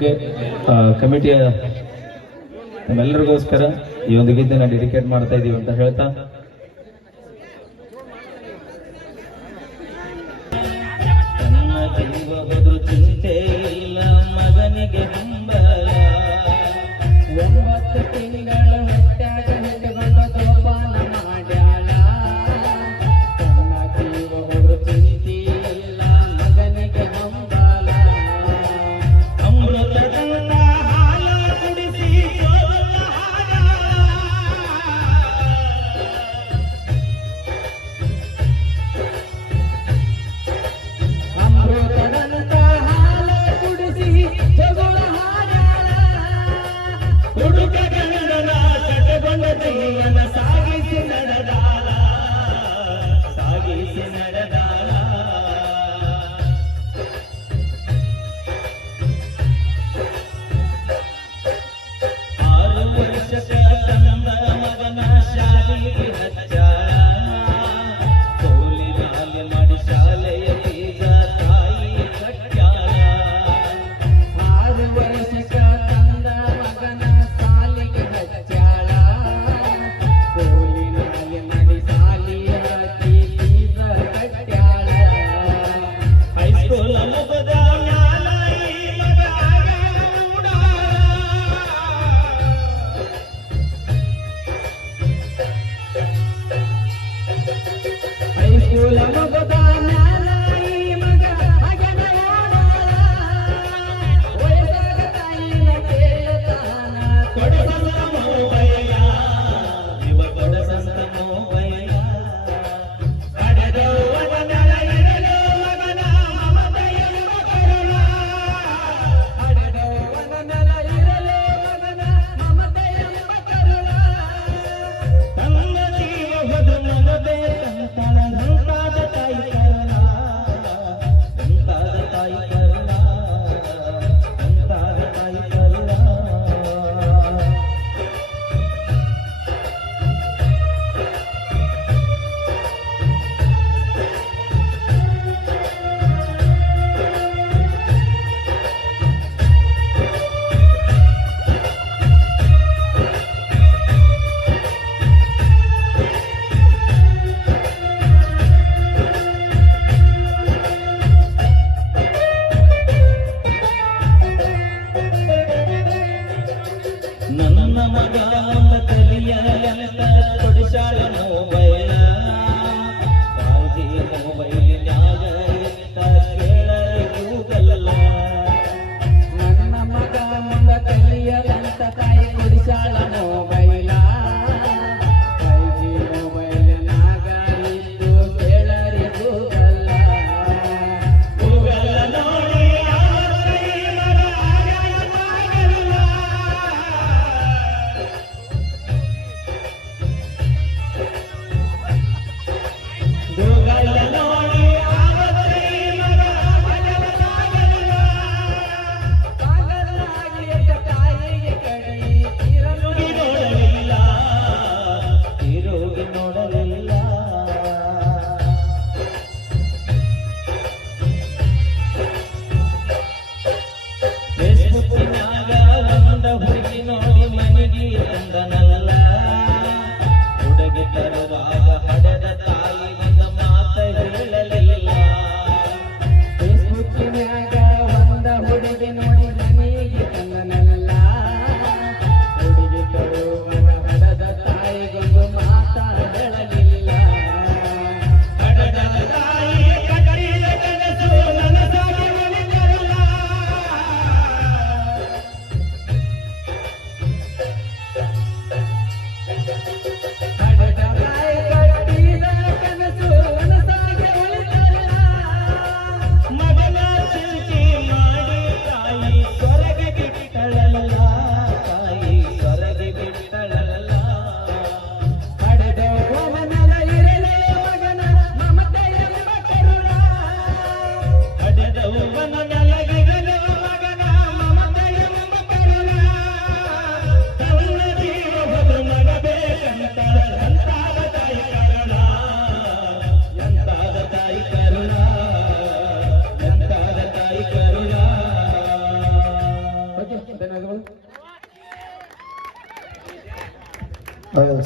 ಬಗ್ಗೆ ಕಮಿಟಿಯ ನಮ್ಮೆಲ್ಲರಿಗೋಸ್ಕರ ಈ ಒಂದು ಗೀತೆನ ಡೆಡಿಕೇಟ್ ಮಾಡ್ತಾ ಇದ್ದೀವಿ ಅಂತ ಹೇಳ್ತಾ. ಚಿಂತೆ ಇಲ್ಲ, ಮಗನಿಗೆ ಹಂಬ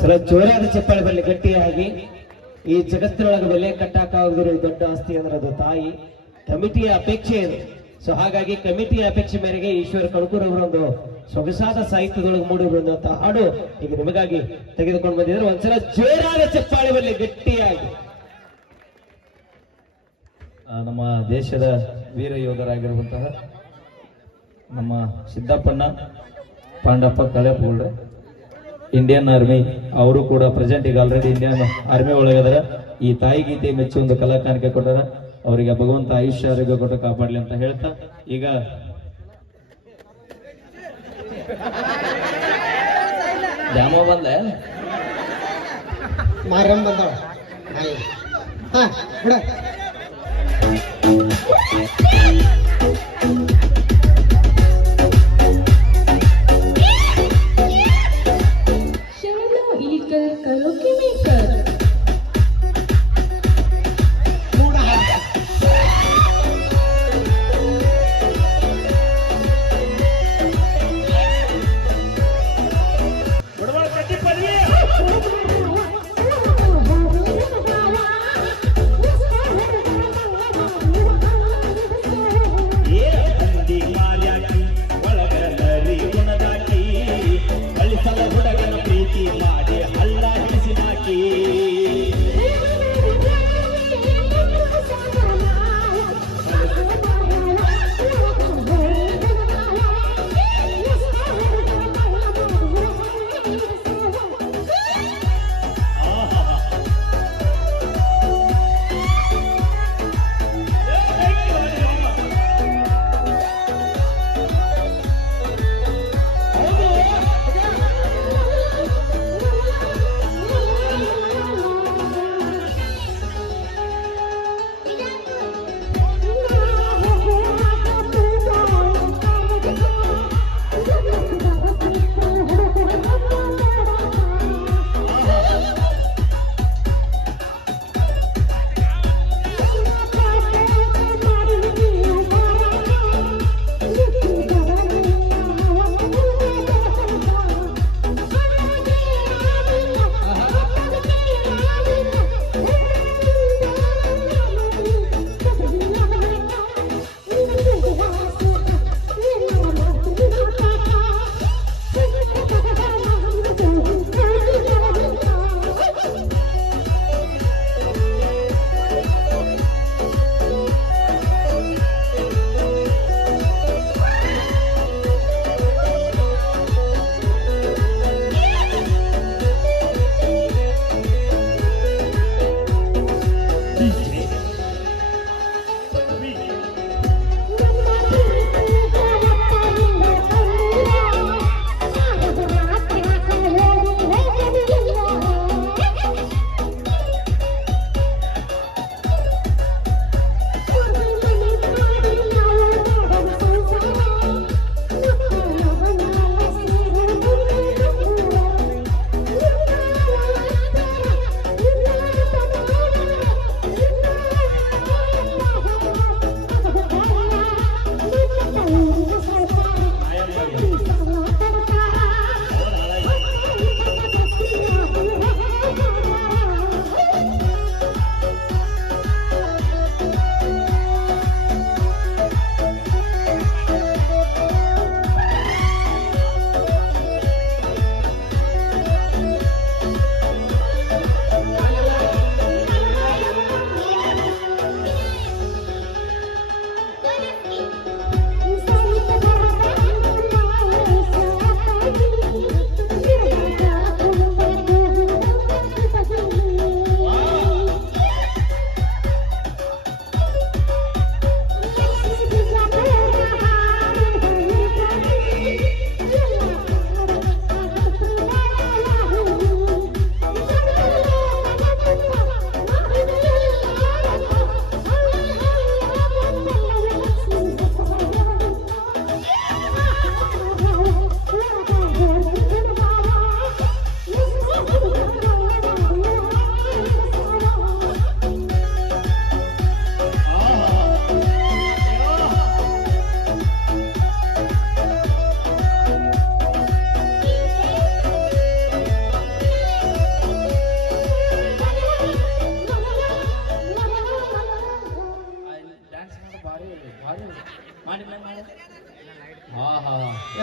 ಒಂದ್ಸಲ ಜೋರಾದ ಚಪ್ಪಾಳೆ ಬಲ್ಲಿ ಗಟ್ಟಿಯಾಗಿ. ಈ ಜಗತ್ತಿನೊಳಗೆ ಬೆಲೆ ಕಟ್ಟಾಕಾಗದಿರೋ ದೊಡ್ಡ ಆಸ್ತಿ ಅಂದ್ರೆ ಅದು ತಾಯಿ. ಕಮಿಟಿಯ ಅಪೇಕ್ಷೆ ಸೊ ಹಾಗಾಗಿ ಕಮಿಟಿಯ ಅಪೇಕ್ಷೆ ಮೇರೆಗೆ ಈಶ್ವರ ಕಣಕೂರ್ ಅವರೊಂದು ಸೊಗಸಾದ ಸಾಹಿತ್ಯದೊಳಗೆ ಮೂಡಿ ಬಂದಂತಹ ಹಾಡು ಈಗ ನಿಮಗಾಗಿ ತೆಗೆದುಕೊಂಡು ಬಂದಿದ್ರೆ ಒಂದ್ಸಲ ಜೋರಾದ ಚಪ್ಪಾಳೆ ಬಲ್ಲಿ ಗಟ್ಟಿಯಾಗಿ. ನಮ್ಮ ದೇಶದ ವೀರ ಯೋಧರಾಗಿರುವಂತಹ ನಮ್ಮ ಸಿದ್ದಪ್ಪಣ್ಣ, ಪಾಂಡಪ್ಪ ಕಳೆಪುಳ್ರೆ ಇಂಡಿಯನ್ ಆರ್ಮಿ ಅವರು ಕೂಡ ಪ್ರೆಸೆಂಟ್ ಈಗ ಆಲ್ರೆಡಿ ಇಂಡಿಯನ್ ಆರ್ಮಿ ಒಳಗದಾರ ಈ ತಾಯಿ ಗೀತೆ ಮೆಚ್ಚಿ ಒಂದು ಕಲಾ ಕಾಣಿಕೆ ಕೊಟ್ಟಾರ. ಅವರಿಗೆ ಭಗವಂತ ಆಯುಷ್ಯ, ಆರೋಗ್ಯ ಕೊಟ್ಟು ಕಾಪಾಡ್ಲಿ ಅಂತ ಹೇಳ್ತಾ, ಈಗ ದ್ಯಾಮ ಬಂದ. ಮಾರಂ ಹಾ ಬಿಡ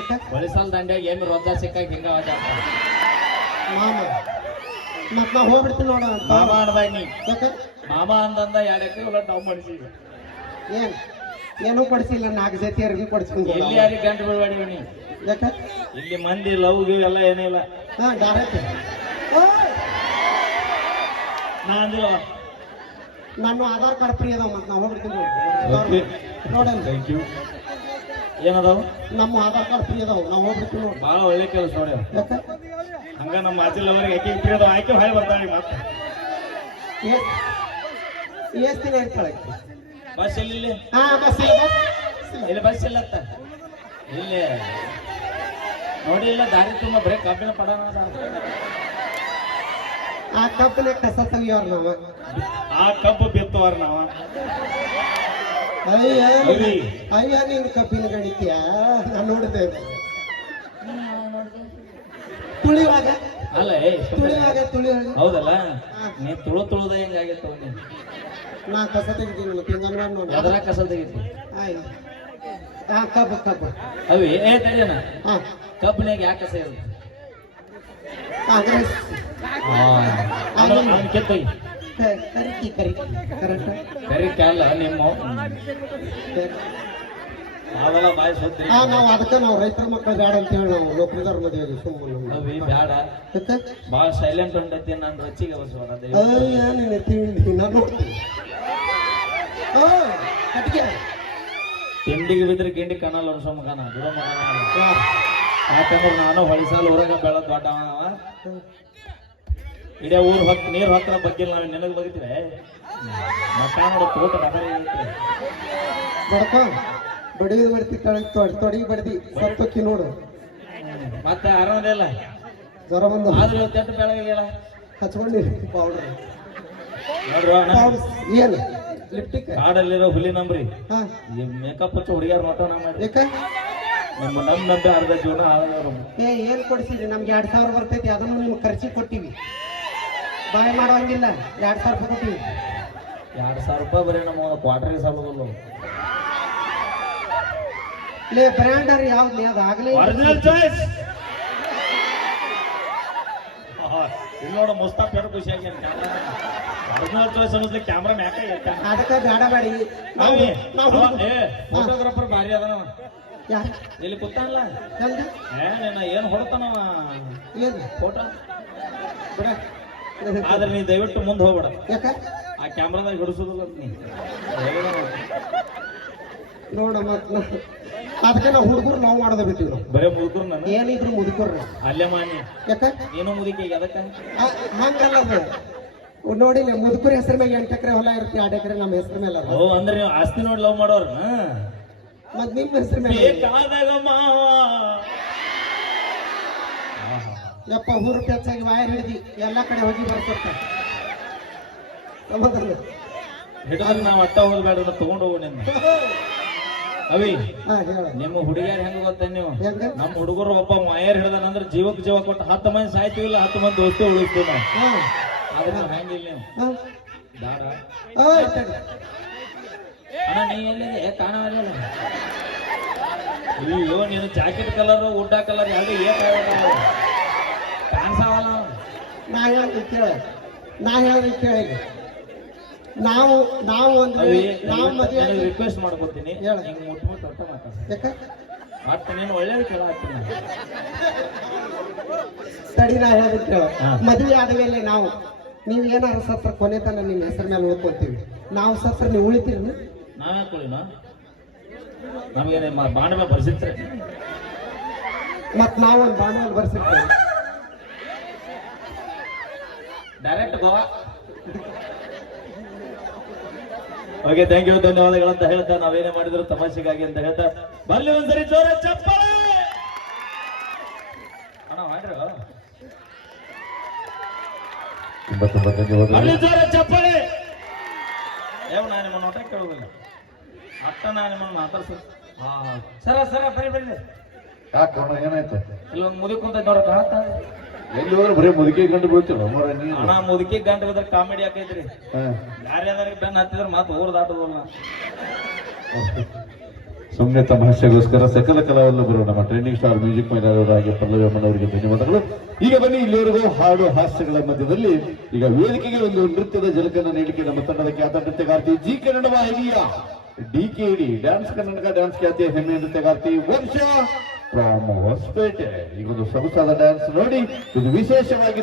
ಹಾ ಯಾಕ ಬಳಿಸಾಲ್ ದಂಡ್ಯಾಗ ಏಮಿ ರೊದ್ದ ಸಿಕ್ಕಾಗ ಹಿಂಗ ಆವಾಜ ಮಾಮ ಮತ್ ನಾ ಹೋಗ್ಬಿಡ್ತೀನಿ ನೋಡ. ಮಾಮ ಅನ್ಬಾಯ್ ನೀ. ಯಾಕ? ಮಾಮ ಅಂದಂದ ಎರಡು ಎಕರೆ ಹೊಲ ಟಾವ್ ಮಾಡಿಸಿ ಏನ್? ಏನೂ ಕೊಡಿಸಿಲ್ಲ ನಾಲ್ಕು ಜೊತೆ ಕೊಡಿಸ್ಕೊಂಡು ಎಲ್ಲಿ ಯಾರಿಗೆ ಗಂಟು ಬಿಡಬೇಡಿ ನೀ ಯಾಕ? ಇಲ್ಲಿ ಮಂದಿ ಲವ್ ಗಿವ್ ಎಲ್ಲ ಏನಿಲ್ಲ ಹಾ ಡೈರೆಕ್ಟ್ ನಾ ಅಂದಿಲ್ಲ. ನಾನು ಆಧಾರ್ ಕಾರ್ಡ್ ಫ್ರೀ ಅದಾವ ಮತ್ತೆ ನಾ ಹೋಗ್ಬಿಡ್ತೀನಿ ನೋಡಿ. ನೋಡಲ್ಲ ಥ್ಯಾಂಕ್ ಯು ಏನದಾವ? ನಮ್ಮ ಆಧಾರ್ ಕಾರ್ಡ್ ಫ್ರೀ ಅದಾವ. ನಾವು ಹೋಗ್ಬಿಡ್ತೀವಿ ನೋಡಿ. ಭಾಳ ಒಳ್ಳೆ ಕೆಲಸ ನೋಡಿ ಯಾಕ? ಹಂಗ ನಮ್ಮ ಅಜ್ಜಿ ಅವರಿಗೆ ಆಕೆ ಅದಾವ ಆಕೆ ಹೊಳೆ ಬರ್ತಾಳೆ ಮತ್ತೆ. ಎಷ್ಟು ದಿನ ಇರ್ತಾಳೆ ಬಸ್ ಇಲ್ಲ ಇಲ್ಲಿ ಹಾ ಬಸ್ ಇಲ್ಲ ಬಸ್ ಇಲ್ಲ. ಅತ್ತ ಇಲ್ಲಿ ನೋಡಿ ಇಲ್ಲ ದಾರಿ ತುಂಬ ಬರೀ ಕಬ್ಬಿನ ಪಡನ ಆ ಕಬ್ಬಿನ ಕಸ ತೆಗಿಯೋರ್ ನಾವ. ಆ ಕಬ್ಬು ಬಿತ್ತುವಾರ ನಾವ. ಅಯ್ಯ. ಅಯ್ಯ ನೀನ್ ಕಬ್ಬಿನ ಗಡಿತೀಯ ನಾನು ನೋಡಿದೆ ತುಳಿವಾಗ? ಅಲ್ಲ ಏ. ತುಳಿವಾಗ ತುಳಿ ಹೌದಲ್ಲ? ನೀ ತುಳು ತುಳುದ ಹೆಂಗಾಗಿತ್ತು ನೀ ಕಸ ತೆಗಿತೀನಿ ಹಿಂಗ ಅನ್ಬೇಡ ಕಸ ತೆಗಿತೀನಿ ಆಯ್ತು ಹಾ ಕಬ್ಬು ಕಬ್ಬು. ಅವಿ ಏ ತಡಿಯಣ ಹಾ. ಕಬ್ಬಿನಾಗ ಯಾಕೆ ಕಸ ಇರುತ್ತೆ ಅವನು ಕರಿ ಕರಿಕಿ ಕರಿಕಿ ಕರೆಕ್ಟ್ ಕರಿ ಕ್ಯಾಲ ನಿಮ್ಮ ನಾವೆಲ್ಲ ಬಾಯಿ ಸುದ್ದಿ ಹಾ ನಾವು ಅದಕ್ಕೆ ನಾವು ರೈತರ ಮಕ್ಕಳು ಬ್ಯಾಡ ಅಂತ ಹೇಳಿ ನಾವು ನೌಕರಿದಾರ ಮದುವೆಗೆ ಸುಮ್ಮನೆ ಅವಿ ಬ್ಯಾಡ. ಭಾಳ ಸೈಲೆಂಟ್ ಹೊಂಟೈತಿ ನಾನು ರಚಿಗೆ ಅವಶ್ಯವಾದ ಅಯ್ಯ ನೀನು ತಿಂಡಿ ನಾನು ನೋಡ್ತೀನಿ ಓ ಕಟ್ಗೆ. ತಿಂಡಿಗೆ ಬಿದ್ರೆ ಗಿಂಡಿ ಮಗನ ಬಿಡೋ ಮಗನ ಅಲ್ಲ. ಯಾಕಂದ್ರೆ ನಾನು ಹೊಳಿಸಲು ಊರಾಗ ಬೆಳ ದೊಡ್ಡವ ಅವ. ಇಡೀ ಊರು ಹೊತ್ತು ನೀರು ಹೊತ್ತಿನ ಬಗ್ಗೆ ನಾವು ನಿನಗೆ ಬಗ್ತೀವಿ ಮಠ ನೋಡ ತೋಟ. ಬಡ್ಕ ಬಡಿದು ಬರ್ತಿ ತೊಡಿ ತೊಡ್ ತೊಡಿಗೆ ಬಡ್ದಿ ಸತ್ತೋಕಿ ನೋಡು. ಮತ್ತೆ ಆರಾಮದಿಲ್ಲ ಜ್ವರ ಬಂದು. ಆದ್ರೆ ಇವತ್ತು ಎಷ್ಟು ಬೆಳಗಿಲ್ಲ ಹಚ್ಕೊಂಡಿರಿ ಪೌಡರ್ ಏನು? ಲಿಪ್ಟಿಕ್ ಕಾಡಲ್ಲಿರೋ ಹುಲಿ ನಂಬ್ರಿ. ಹಾ. ಈ ಮೇಕಪ್ ಹಚ್ಚಿ ಹುಡುಗಿಯರ್ ಮಟನ ನಮ್ಮ ಯಾಕ ನಿಮ್ಮ ನಮ್ ನಂಬಿ ಅರ್ಧ ಜೀವನ. ಏ ಏನ್ ಕೊಡ್ಸಿದ್ರಿ? ನಮ್ಗೆ ಎರಡ್ ಸಾವಿರ ಬರ್ತೈತಿ ಅದನ್ನು ನಿಮ್ಗೆ ಖರ್ಚಿ ಕೊಟ್ಟಿವಿ. ಬಾಯ್ ಮಾಡೋಂಗಿಲ್ಲ. ಎರಡ್ ಸಾವಿರ ರೂಪಾಯಿ ಕೊಟ್ಟಿವಿ. ಎರಡ್ ಸಾವಿರ ರೂಪಾಯಿ ಬರೀ ನಮ್ಮ ಕ್ವಾರ್ಟರ್ ಸಾಲೋದಿಲ್ಲ. ಲೇ ಬ್ರ್ಯಾಂಡರ್ ಯಾವ್ದು ಅದು ಆಗಲೇ. ಒರಿಜಿನಲ್ ಚಾಯ್ಸ್ ಇಲ್ಲಿ ನೋಡು ಮುಸ್ತಾಫ್ ಎರಡು ಖುಷಿಯಾಗಿ ಒರಿಜಿನಲ್ ಚಾಯ್ಸ್ ಅನ್ನೋದ್ಲಿ ಕ್ಯಾಮ್ರಾ ಮ್ಯಾಕ ಅದಕ್ಕೆ ಬೇಡ ಬೇಡಿ ನಾವು ನಾವು ಫೋಟೋಗ್ರಾಫರ್ ಭಾರಿ ಅದನವ ಯಾರು? ಇಲ್ಲಿ ಕೂತಾನಲ್ಲ? ಚಂದ ಏ ನಿನ್ನ ಏನ್ ಹೊಡ್ತಾನವ? ಏನು? ಫೋಟೋ ಬಿಡ. ಆದ್ರೆ ನೀ ದಯವಿಟ್ಟು ಮುಂದೆ ಹೋಗ್ಬೇಡ. ಯಾಕ? ಆ ಕ್ಯಾಮ್ರಾದಾಗ ಹಿಡಿಸೋದಿಲ್ಲ ನೀ. ನೋಡ ಮತ್ತೆ ಅದಕ್ಕೆ ನಾವು ಹುಡುಗರು ನಾವು ಮಾಡದ ಬಿಟ್ಟಿವಿ ನಾವು. ಬರೇ ಮುದುಕರು ನಾನು. ಏನಿದ್ರು ಮುದುಕರ್ರಿ ಅಲ್ಲೇ ಮಾನಿ ಯಾಕ? ಏನೋ ಮುದುಕಿ ಅದಕ್ಕ? ಹಂಗಲ್ಲ ಅದು. ನೋಡಿ ಮುದುಕರ ಹೆಸರು ಮೇಲೆ ಎಂಟು ಎಕರೆ ಹೊಲ ಇರುತ್ತೆ ಎರಡು ಎಕರೆ ನಮ್ಮ ಹೆಸರು ಮೇಲೆ ಓ ಅಂದ್ರೆ ನೀವು ಆಸ್ತಿ ನೋಡಿ ಲವ್ ಮಾಡೋರ್ನ? ಮತ್ತೆ ನಿಮ್ಮ ಹೆಸರು ಮೇಲೆ ಬೇಕಾದಾಗ ಮಾವ. ಆಹಾ. ಯಪ್ಪ ರೂಪಾಯಿ ಹೆಚ್ಚಾಗಿ ವಾಯರ್ ಹಿಡಿದಿ ಎಲ್ಲ ಕಡೆ ಹೋಗಿ ಹಿಡಿದ್ರೆ ನಾವು ಅಟ್ಟ ಹೋಗ್ಬೇಡ ತಗೊಂಡು ಹೋಗು ನಿನ್ನ. ಅವಿ ನಿಮ್ಮ ಹುಡುಗಿಯರ್ ಹೆಂಗ ಗೊತ್ತ ನೀವು? ನಮ್ಮ ಹುಡುಗರು ಒಬ್ಬ ಮಾಯರ್ ಹಿಡ್ದಾನಂದ್ರೆ ಜೀವಕ್ ಜೀವ ಕೊಟ್ಟು ಹತ್ತು ಮಂದಿ ಸಾಯ್ತೀವಿಲ್ಲ ಹತ್ತು ಮಂದಿ ದೋಸ್ತಿ ಉಳಿಸ್ತೀವಿ ನಾವು. ಆದ್ರೆ ನಾವು ಹೆಂಗಿಲ್ಲ ನೀವು. ಅಣ್ಣ ನೀ ಎಲ್ಲಿದೆ ಕಾಣವಲ್ಲ ಅಯ್ಯೋ ನೀನು ಜಾಕೆಟ್ ಕಲರ್ ಉಡ್ಡ ಕಲರ್ ಎರಡು ಕಾಣಿಸಾವಲ್ಲ ನಾ ಹೇಳ್ದೆ ಕೇಳ. ನಾ ಹೇಳ್ದೆ ಕೇಳಿ ನಾವು ನಾವು ಅಂದ್ರೆ ನಾವು ಮದುವೆ ರಿಕ್ವೆಸ್ಟ್ ಮಾಡ್ಕೊತೀನಿ ಹೇಳು. ಹಿಂಗ್ ಮುಟ್ಟ ಮುಟ್ ಒಟ್ಟ ಮಾತಾಡ ಯಾಕ? ಮತ್ತೆ ನೀನು ಒಳ್ಳೇದು ಕೇಳ ಹಾಕ್ತೀನಿ ತಡಿ ನಾ ಹೇಳ್ದೆ ಕೇಳ. ಮದುವೆ ಆದ ಮೇಲೆ ನಾವು ನೀವು ಏನಾರ ಸತ್ರ ಕೊನೆ ತನ ನಿಮ್ಮ ಹೆಸರ ಮೇಲೆ ಓದ್ಕೊಳ್ತೀವಿ ನಾವು ಸತ್ರ ನೀವು ಉಳಿತೀರಿ ನಾವೇ ಯಾಕೆ ಉಳಿನ? ನಮಗೆ ನಿಮ್ಮ ಮತ್ತೆ ನಾವು ಒಂದು ಮೇಲೆ ಬರ್ಸಿರ್ತೇವೆ. Direct Goa okay thank you ಧನ್ಯವಾದಗಳು ಅಂತ ಹೇಳ್ತಾ ನಾವೇನೇ ಮಾಡಿದ್ರು ತಮಾಷೆಗಾಗಿ ಅಂತ ಹೇಳ್ತಾ. ಬರ್ಲಿ ಒಂದ್ಸರಿ ಜೋರ ಚಪ್ಪಲಿ! ಅಣ್ಣ ಮಾಡ್ರು. ತುಂಬಾ ತುಂಬಾ ಧನ್ಯವಾದಗಳು ಜೋರ ಚಪ್ಪಲಿ! ಏವ್ ನಾನು ನಿಮ್ಮನ್ನ ಒಟ್ಟ ಕೇಳುವುದಿಲ್ಲ ಅಟ್ಟ ನಾನು ನಿಮ್ಮನ್ನ ಮಾತಾಡ್ಸ. ಸರ ಸರ ಬರಿ ಬರ್ರಿ ಯಾಕೆ ಏನಾಯ್ತು? ಇಲ್ಲೊಂದು ಒಂದು ಮುದುಕ್ ಕುಂತ ನೋಡ ಕಾಣತ್ತ ಎಲ್ಲಿ ಹೋದ್ರೆ ಬರೀ ಮುದುಕಿ ಗಂಟು ಬೀಳ್ತೀವಿ ಅಣ್ಣ ಮುದುಕಿ ಗಂಟು ಬಿದ್ರೆ ಕಾಮಿಡಿ ಹಾಕೈತ್ರಿ. ಹಾ. ಯಾರ್ಯಾರಿಗೆ ಬೆನ್ನ ಹತ್ತಿದ್ರೆ ಮಾತು ಊರ್ ದಾಟೋದಲ್ಲ ಸುಮ್ಮನೆ ತಮಾಷೆಗೋಸ್ಕರ ಸಕಲ ಕಲಾವಲ್ಲಭರು ನಮ್ಮ ಟ್ರೈನಿಂಗ್ ಸ್ಟಾರ್ ಮ್ಯೂಸಿಕ್ ಹಾಗೆ ಪಲ್ಲವಿ ಅಮ್ಮನವರಿಗೆ ಧನ್ಯವಾದಗಳು. ಈಗ ಬನ್ನಿ ಇಲ್ಲಿವರೆಗೂ ಹಾಡು ಹಾಸ್ಯಗಳ ಮಧ್ಯದಲ್ಲಿ ಈಗ ವೇದಿಕೆಗೆ ಒಂದು ನೃತ್ಯದ ಜಲಕನ್ನ ನೀಡಿಕೆ ನಮ್ಮ ತಂಡದ ಖ್ಯಾತ ನೃತ್ಯಗಾರ್ತಿ ಜಿ ಕನ್ನಡ ವಾಹಿನಿಯ D K D dance Karnataka dance ಖ್ಯಾತಿಯ ಹೆಮ್ಮೆ ನೃತ್ಯಗಾರ್ತಿ ವರ್ಷ ಫ್ರಾಮ್ ಹೊಸಪೇಟೆ ಒಂದು ಸೊಗಸಾದ ಡ್ಯಾನ್ಸ್ ನೋಡಿ. ಇದು ವಿಶೇಷವಾಗಿ